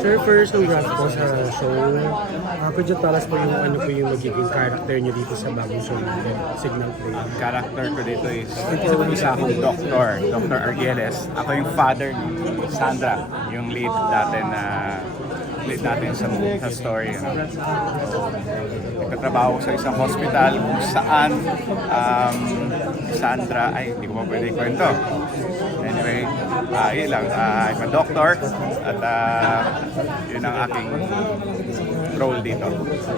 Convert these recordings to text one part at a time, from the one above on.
Sir, first, congrats po sa show. Uh, could you tell us po yung ano po yung magiging character niyo dito sa bagong show natin, Signal Play? Ang character ko dito is isa akong doktor, Dr. Arguelles. Ako yung father ni Sandra, yung lead natin na lead natin sa, sa story. Ano. So, nagtatrabaho sa isang hospital kung saan um, Sandra, ay hindi ko pa pwede kwento. Ah yun lang. Ah, I'm a doctor at ah, yun ang aking role dito.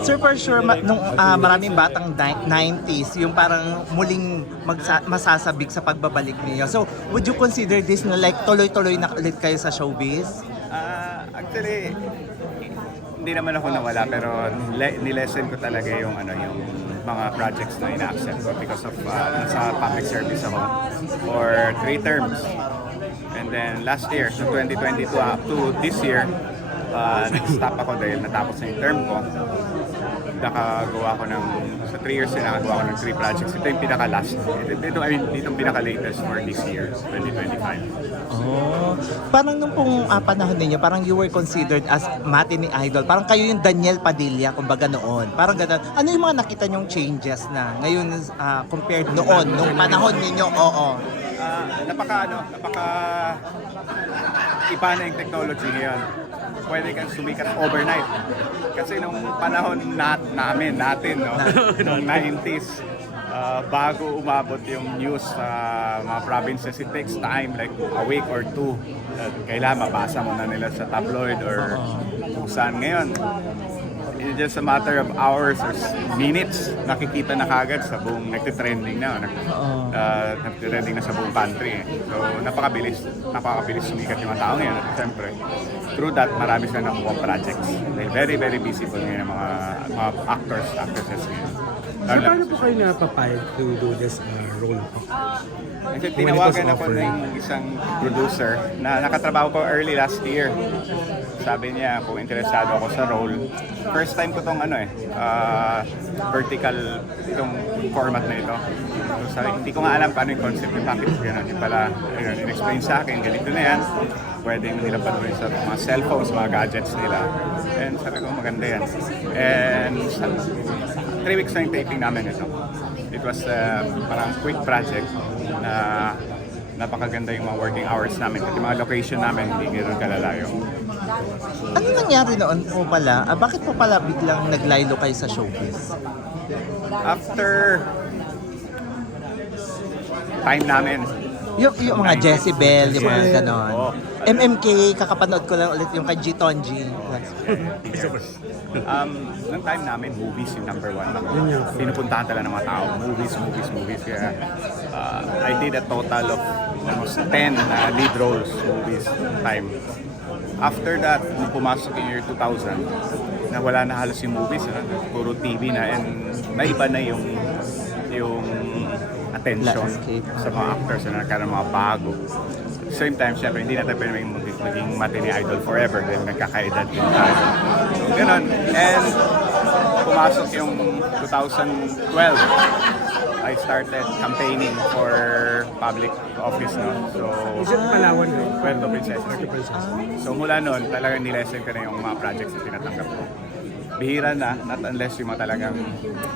Sir, for sure, ma- nung ah, maraming batang ni- 90s, yung parang muling magsa- masasabik sa pagbabalik niyo. So, would you consider this na like tuloy-tuloy na ulit kayo sa showbiz? Ah, actually, hindi naman ako nawala pero le- nilesen ko talaga yung ano yung mga projects na ina-accept ko because of uh, nasa public service ako for three terms. Then last year, so 2022 up to this year, uh, nag-stop ako dahil natapos na yung term ko. Nakagawa ko ng, sa 3 years na nakagawa ko ng 3 projects. Ito yung pinaka-last. Ito, ito, I mean, ito yung pinaka-latest for this year, 2025. Oh. Parang nung pong ah, panahon ninyo, parang you were considered as matinee idol. Parang kayo yung Daniel Padilla, kumbaga noon. Parang ganun. Ano yung mga nakita nyong changes na ngayon ah, compared noon, nung panahon ninyo? Oo. Ah, napaka ano, napaka iba na yung technology ngayon. Pwede kang sumikat overnight. Kasi nung panahon na, namin, natin, no? nung 90s, ah, bago umabot yung news sa mga provinces, it takes time, like a week or two. At kailangan mabasa mo na nila sa tabloid or kung saan ngayon. It's just a matter of hours or minutes, nakikita na kagad sa buong nagtitrending na. Nag, Oo. uh, nagtitrending na sa buong country. eh. So, napakabilis, napakabilis sumikat yung mga tao ngayon. At siyempre, through that, marami silang nakuha projects. Dahil very, very busy po ngayon ang mga, mga actors, actresses ngayon. Na- paano po kayo napapayag to do this uh, role po? Kasi tinawagan ako ng isang producer na nakatrabaho ko early last year. Sabi niya kung interesado ako sa role. First time ko tong ano eh, ah, vertical itong format na ito. So, sabi, hindi ko nga alam paano yung concept yung package gano'n. Yung pala, ayun, in-explain sa akin, ganito na yan. Pwede nila panuhin sa mga cellphones, mga gadgets nila. And sabi ko, maganda yan. And sa, three weeks na yung taping namin ito. It was uh, parang quick project na napakaganda yung mga working hours namin. Kasi mga location namin hindi ganoon kalalayo. Ano nangyari noon po pala? Ah, bakit po pala biglang naglaylo kayo sa showbiz? After time namin, Yung, yung mga Jezebel, yung mga Oo. ganon. MMK, kakapanood ko lang ulit yung kay G Tonji. um, nung time namin, movies yung number one. Pinupuntahan talaga ng mga tao. Movies, movies, movies. Kaya uh, I did a total of almost 10 na lead roles movies time. After that, nung pumasok yung year 2000, na wala na halos yung movies, ano, puro TV na and naiba na yung yung attention sa mga actors na nagkaroon mga bago. At the same time, syempre, hindi natin pwede maging, maging matinee idol forever dahil nagkakaedad din tayo. Ganon. And pumasok yung 2012, I started campaigning for public office. No? So, Is it Palawan no? Puerto Princesa. Puerto Princesa. So mula noon, talagang nilesen ko na yung mga projects na tinatanggap ko. Bihira na, not unless yung mga talagang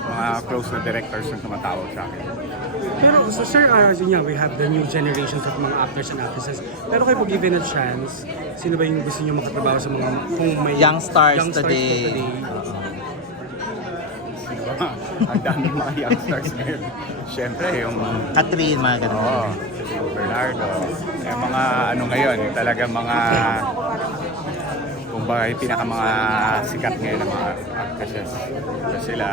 mga close na directors yung tumatawag sa akin. Pero so, sir, uh, yun nga, we have the new generations of mga actors and actresses. Pero kayo po given a chance, sino ba yung gusto niyo makatrabaho sa mga kung may Young stars young today. Ba? Ang daming mga youngsters ngayon. Siyempre, yung Catherine, mga ganon. Oo, si Bernardo. Yung mga ano ngayon, talaga mga kumbaga yung pinaka mga sikat ngayon ng mga actresses. So sila,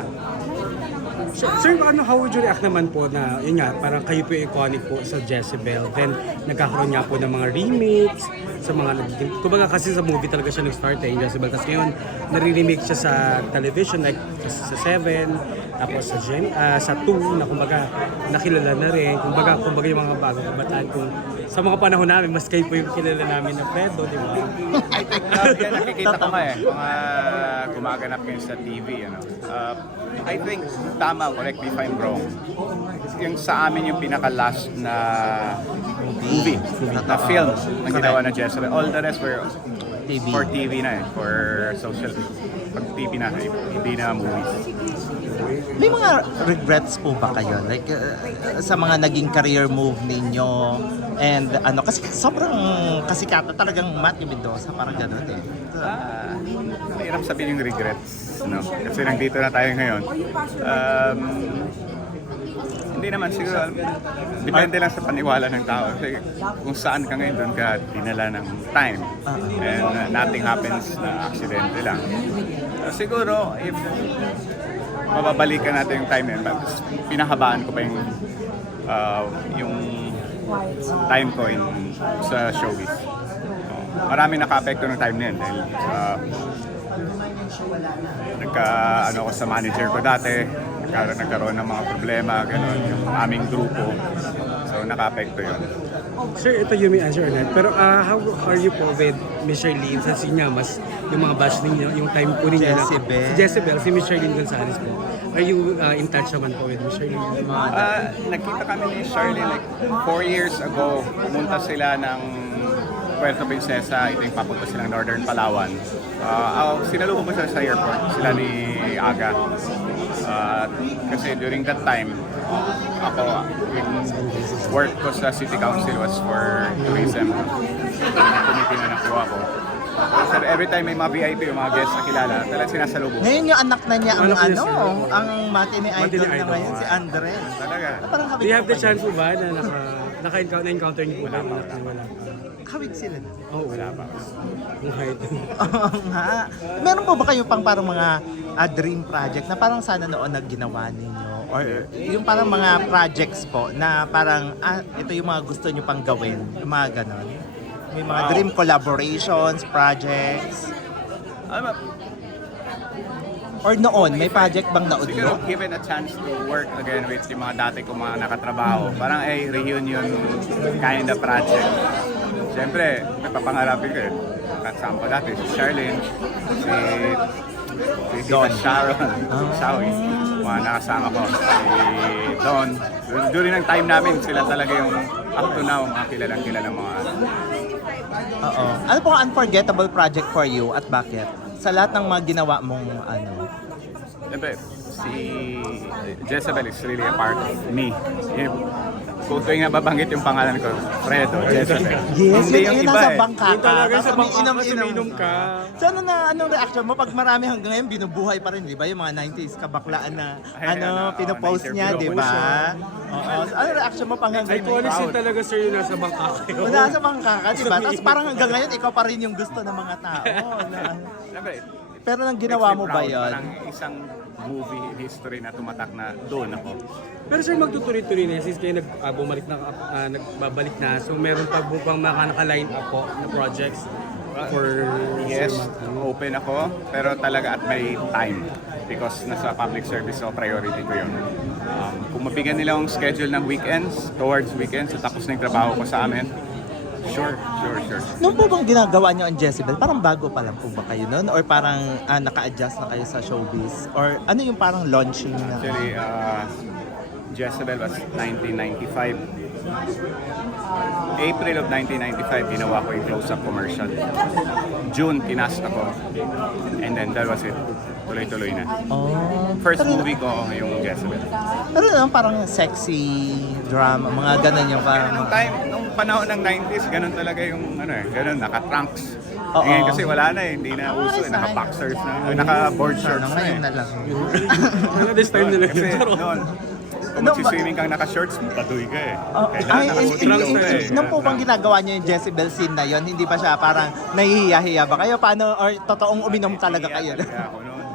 So, sir, ano, how would you react naman po na, yun nga, parang kayo po iconic po sa Jezebel. Then, nagkakaroon nga po ng mga remakes sa mga nagiging... Kumbaga kasi sa movie talaga siya nag-start eh, yung Jezebel. Tapos ngayon, nare-remake siya sa television, like sa, sa Seven, tapos sa Gem, ah, sa Two, na kumbaga nakilala na rin. Kumbaga, kumbaga yung mga bagong kabataan kung sa mga panahon namin, mas kayo po yung kilala namin na Fredo, di ba? I think uh, yan nakikita ko nga eh, mga gumaganap ngayon sa TV, ano. Uh, I think, tama, correct me if I'm wrong. Yung sa amin yung pinaka-last na movie, na film na ginawa na Jezebel. All the rest were TV. for TV na eh. For social, pag TV na, eh, hindi na movies. May mga regrets po ba kayo? Like, uh, sa mga naging career move ninyo and ano, kasi sobrang kasikata talagang Matthew Mendoza, parang gano'n eh. Ah, mahirap sabihin yung regrets, no? Kasi nandito na tayo ngayon. Um, hindi naman siguro, depende lang sa paniwala ng tao. Kasi kung saan ka ngayon, doon ka dinala ng time. And uh, nothing happens na aksidente lang. Uh, siguro, if mababalikan natin yung time na yun, pinahabaan ko pa yung, uh, yung time ko in, sa showbiz. Oh, marami naka-apekto ng time na yun dahil sa nagka ano ako sa manager ko dati nagkaroon, nagkaroon ng mga problema gano'n yung aming grupo. So naka-apekto yun Sir, ito yung may answer ulit. Pero ah, how are you po with Miss Charlene? Sa sinya, mas yung mga bash ninyo, yung time po ninyo. na- Jezebel. Si Jezebel, si Miss Charlene Gonzalez po. Are you ah, in touch naman po with Miss Charlene? Ah, nagkita kami ni Charlene like four years ago pumunta sila ng Puerto Princesa ito yung papunta silang Northern Palawan Ah, uh, sinalubong ko sila sa airport sila ni Aga Ah, kasi during that time ako yung work ko sa city council was for tourism committee na nakuha ko so every time may mga VIP yung mga guests na kilala talagang sinasalubong Ngayon yung anak na niya ang Anak niya ano, si- ang mati ni Mati idol ni na Idol. ngayon, si Andres. talaga Parang Do you have the chance po ba na naka, naka-encounter, na-encounter niyo po Wala lang? pa, Wala wala pa. Wala. Kawig sila. Oh, wala pa. Yung height. Oo nga. Meron po ba kayo pang parang mga ah, dream project na parang sana noon na ginawa ninyo? Or yung parang mga projects po na parang ah, ito yung mga gusto nyo pang gawin? Yung mga ganon? May mga Wow. dream collaborations, projects? Ano ba, Or noon, may project bang Siguro naudlo? given a chance to work again with yung mga dati kong mga nakatrabaho, parang ay reunion kind of project. Siyempre, napapangarapin ko eh. Kasama ko dati si Charlene, si, si Tita Don. Sharon, Shawi, mga nakasama ko. Si Don. Dur- During ng time namin, sila talaga yung up to now, mga kilalang kilalang mga Oo. Ano pong unforgettable project for you at bakit? Sa lahat ng mga ginawa mong ano? Siyempre, si Jezebel is really a part of me. Yung, kung tuwing nababanggit yung pangalan ko, Fredo, Jezebel. Yes, Hindi yun, yun iba nasa eh. bangka Yung ka. talaga tapos sa bangka ka, suminom ka. So ano na, anong reaction mo? Pag marami hanggang ngayon, binubuhay pa rin, di ba? Yung mga 90s kabaklaan na, Ay, ano, ano, pinopost niya, di ba? Oo. So, ano reaction mo pang hanggang Iconic ngayon? scene talaga sir yung nasa bangka kayo. Wala sa bangka ka, di ba? Tapos parang hanggang ngayon, ikaw pa rin yung gusto ng mga tao. Na, Siyempre, pero nang ginawa mo ba yun? Parang isang movie history na tumatak na doon ako. Pero sir, magtutuloy-tuloy na since kayo nag, ah, bumalik na, ah, nagbabalik na. So meron pa po bang mga naka-line up po na projects for Yes, Sir open ako, pero talaga at may time. Because nasa public service so priority ko yun. Um, kung mabigyan nila yung schedule ng weekends, towards weekends, so tapos na yung trabaho ko sa amin, sure, sure, po bang ginagawa niyo ang Jezebel, parang bago pa lang po ba kayo noon? Or parang ah, naka-adjust na kayo sa showbiz? Or ano yung parang launching na? Actually, uh, Jezebel was 1995. April of 1995, ginawa ko yung close-up commercial. June, kinast ako. And then that was it. Tuloy-tuloy na. Oh. First Pero- movie ko yung Jezebel. Pero naman parang sexy drama, mga ganun yung Kaya parang... nung time, nung panahon ng 90s, ganun talaga yung ano eh, ganun, naka-trunks. Oo. Ngayon kasi wala na eh, hindi na uso eh, naka-boxers na, eh, naka-board shorts na ngayon eh. na lang. Ano this time nila Kasi noon, kung Ano ba- magsiswimming kang naka-shorts, patuloy ka eh. Oh, Kailangan ay, ay, ka hindi, eh. nung po bang ginagawa niyo yung Jezebel scene na yon hindi ba siya parang nahihiya-hiya ba kayo? Paano, or totoong uminom talaga kayo? Ako noon.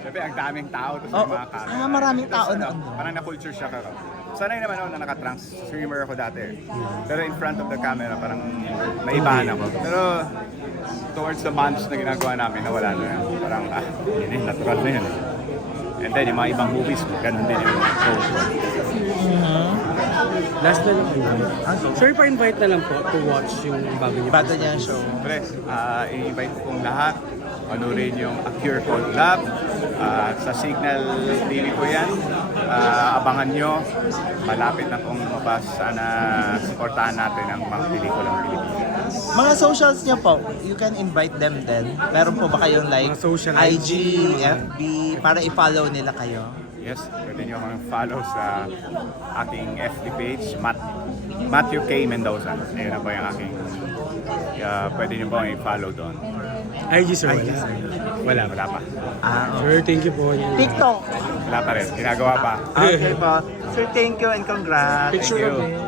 Siyempre, ang daming tao, tapos may mga camera. Ah, maraming tao ano, noon. Parang na-culture shock ako. Sanay naman ako na naka-trunks. Swimmer ako dati. Pero in front of the camera, parang naibahan ako. Pero towards the months na ginagawa namin, nawala na. Parang, ah, yun eh, natural na yun. And then, yung mga ibang movies, ganun din yung goal ko. Last na lang. Sir, pa-invite na lang po to watch yung bago niyo. Bago niya show. Siyempre, ah, i-invite ko pong lahat. Panurin yung A Cure Called Love. Ah, sa Signal TV po yan. Ah, abangan nyo. Malapit na pong lumabas. Sana supportahan natin ang mga pelikulang Pilipinas. Mga socials niyo po, you can invite them then. Meron po ba kayong like Mga social IG, FB, para i-follow nila kayo? Yes, pwede nyo akong follow sa aking FB page, Matt, Matthew K. Mendoza. Ayun na po yung aking, uh, pwede nyo po akong i-follow doon. IG sir, wala. Wala. Wala pa. Ah, Sir, thank you po. TikTok. Wala pa rin. Ginagawa pa. Okay po. Sir, thank you and congrats. Picture you. kami.